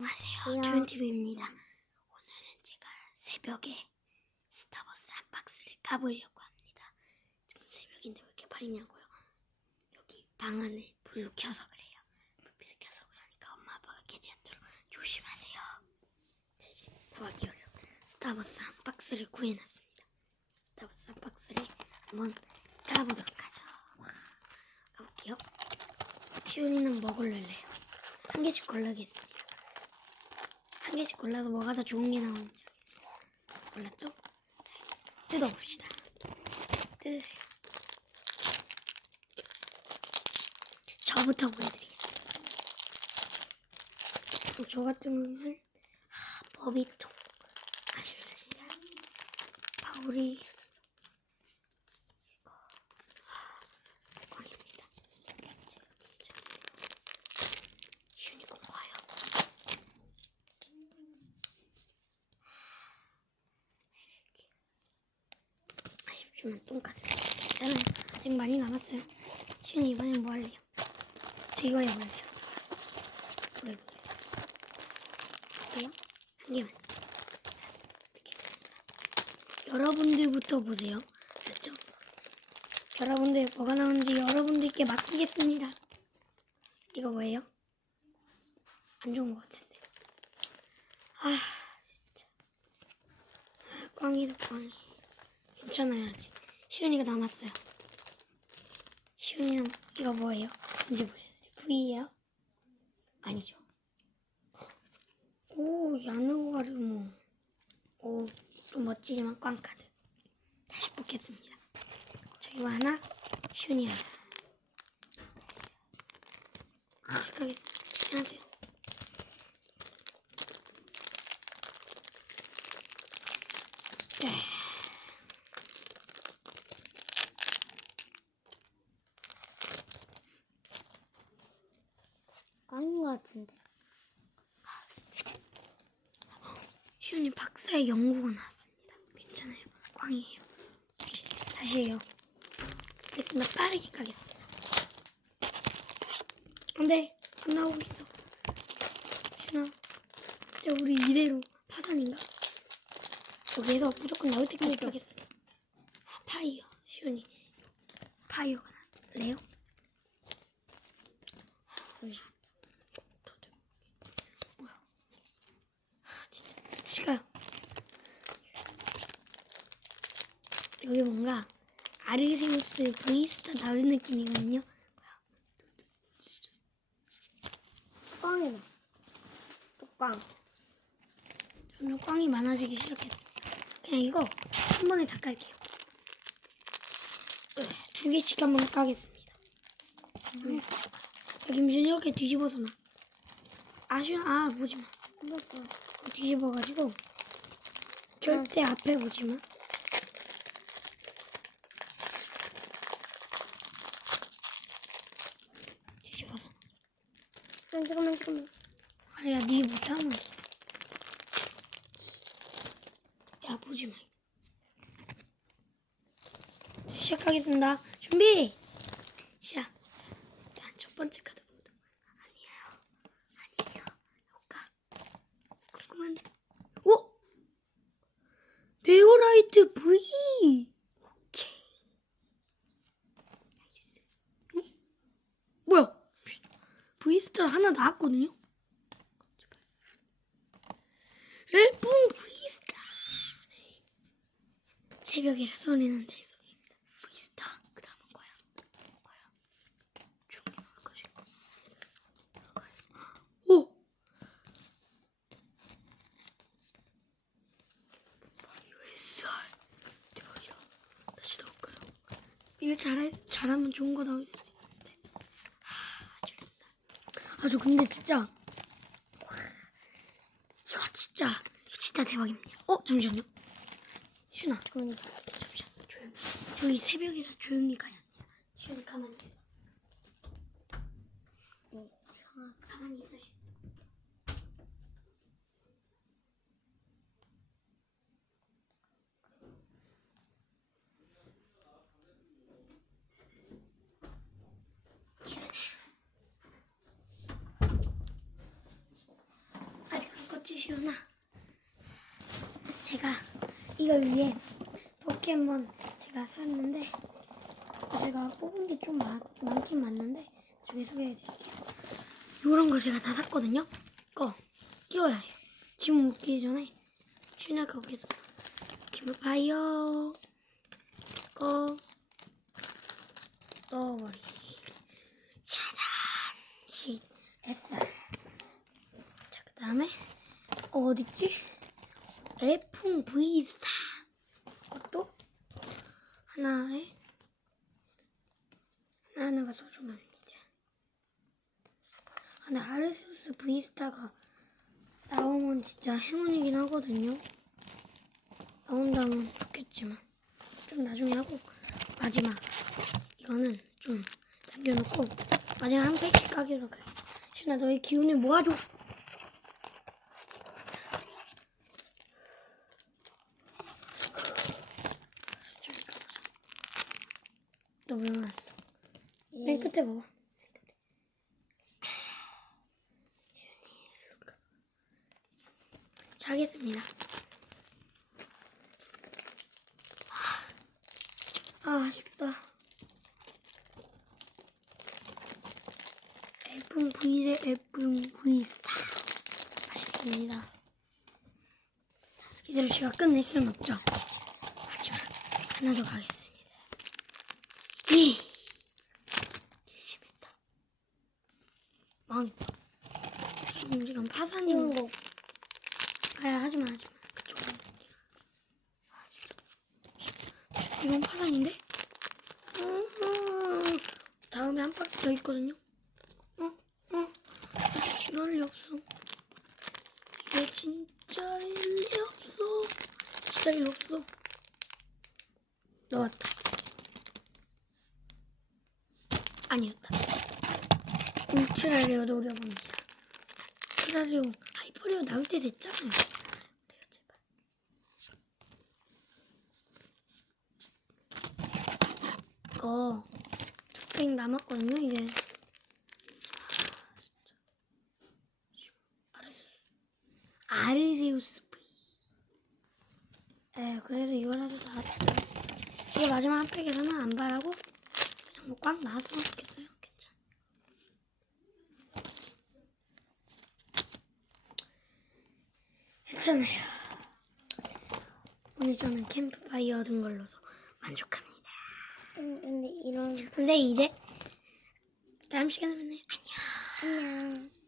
안녕하세요. 조윤TV입니다. 오늘은 제가 새벽에 스타버스 한 박스를 까보려고 합니다. 지금 새벽인데 왜 이렇게 밝냐고요? 여기 방 안에 불로 켜서 그래요. 불빛을 켜서 그러니까 엄마 아빠가 깨지 않도록 조심하세요. 자, 이제 구하기 어려운 스타버스 한 박스를 구해놨습니다. 스타버스 한 박스를 한번 까보도록 하죠. 와, 까볼게요. 시윤이는 뭐 고를래요? 한 개씩 골라겠습니다. 한 개씩 골라서 뭐가 더 좋은 게 나오는지 몰랐죠? 자, 뜯어봅시다. 뜯으세요. 저부터 보여드리겠습니다. 저 같은 경우는 아, 버비통 아쉽습니다. 파우리 이거 아, 꽝입니다. 유니콘 과요. 아쉽 지만 똥까지 괜찮아요 아직 많이 남았어요. 시윤이 이번엔 뭐 할래요? 저 이거 해볼래요? 이거 해볼래요. 이거요? 한 개만 자, 여러분들부터 보세요. 알았죠? 여러분들 뭐가 나오는지 여러분들께 맡기겠습니다. 이거 뭐예요? 안 좋은 것 같은데. 아 진짜. 아, 꽝이다 꽝이 아직 시윤이가 남았어요. 시윤이는 이거 뭐예요? 언제 보셨어요? V예요? 아니죠. 오 야누가르모. 오 좀 멋지지만 꽝 카드. 다시 뽑겠습니다. 저 이거 하나 시윤이 하나. 시작하겠습니다. 안녕하세요 같은데. 시윤이 박사의 연구가 나왔습니다. 괜찮아요. 꽝이에요. 다시, 다시 해요. 됐습니다. 빠르게 가겠습니다. 안 돼. 안 나오고 있어. 시윤아. 이제 우리 이대로 파산인가? 여기에서 무조건 나올 때까지 가겠습니다. 아, 파이어. 시윤이. 파이어가 나왔어. 레오? 도둑. 뭐야? 아, 진짜. 다시 가요. 여기 뭔가 아르세우스 브이스타 다른 느낌이거든요. 꽝이다. 뚜꽝. 점점 꽝이 많아지기 시작했어요. 그냥 이거 한 번에 다 깔게요. 으, 두 개씩 한 번에 까겠습니다. 음. 자, 김준 이렇게 뒤집어서 나. 아쉬워, 아, 보지 마. 뒤집어가지고 절대 앞에 보지 마. 뒤집어서. 잠깐만, 잠깐만. 아야, 네 못하면. 야, 보지 마. 시작하겠습니다. 준비! 시작. 자, 첫 번째 카드. 오! 네오라이트 V! 오케이. 어? 뭐야? V스타 하나 나왔거든요? 예쁜 V스타! 새벽이라 소리는 낼 소리입니다. V스타. 그 다음은 과연? 과연? 조용히 올 것이. 오! SR. 대박이다. 다시 넣을까요? 이거 잘해, 잘하면 좋은 거 나올 수도 있는데. 하, 재밌다. 아, 저 근데 진짜. 와, 이거 진짜, 이거 진짜 대박입니다. 어, 잠시만요. 슈나. 그러니까. 잠시만, 조용히. 저기 새벽이라 조용히 가야 합니다. 슈나, 가만히 있어. 어, 아, 가만히 있어, 슈. 아, 시윤아. 제가 이걸 위해 포켓몬 제가 샀는데 제가 뽑은 게 좀 많긴 많는데 나중에 소개해드릴게요. 요런 거 제가 다 샀거든요. 거 끼워야 해요. 지금 못 끼기 전에 슈나가 거기서 캠프파이어 거 떠버리기 차단 쉿 SR 자그 다음에 어, 어딨지? 엘풍 V스타. 그것도 하나에 하나하나가 소중합니다. 근데 아르세우스 V스타가 나오면 진짜 행운이긴 하거든요. 나온다면 좋겠지만 좀 나중에 하고 마지막 이거는 좀 남겨놓고 마지막 한 팩씩 까기로 가겠습니다. 슈나 너의 기운을 모아줘 너 왜 왔어? 맨 끝에 봐봐. 자, 하겠습니다. 아, 아쉽다. F은 V 대 F는 V 스타. 아쉽습니다. 이대로 제가 끝낼 수는 없죠. 하지만 하나 더 가겠습니다. 이 심했다. 지금 지금 이런 거. 아야 하지마 하지마. 아 진짜 이건 파산인데? 으흐. 다음에 한 박스 더 있거든요. 어? 어? 이럴 리 없어. 이게 진짜 일리 없어. 진짜 일 없어. 나왔다. 아니었다. 울트라레오 노려봅니다. 울트라레오 하이퍼레오 나올 때 됐잖아요. 그래요, 제발. 이거 두팩 남았거든요, 이게. 아르세우스 V. 에, 그래도 이거라도 나왔어요. 이게 마지막 한 팩이라면 안 바라고 그냥 뭐 꽉 나왔으면 좋겠어요. 괜찮아. 괜찮아요. 오늘 저는 캠프파이어 얻은 걸로도 만족합니다. 응, 근데 이런. 근데 이제 다음 시간에 만나요. 안녕. 안녕.